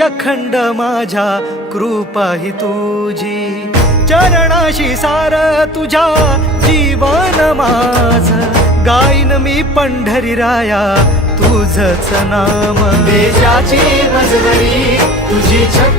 अखंड माझ्या कृपा ही तुझी, चरणाशी सार तुझ्या जीवन माझ, गाईन मी पंढरी राया तुझच नाम. देशाची मजबरी तुझी छत्र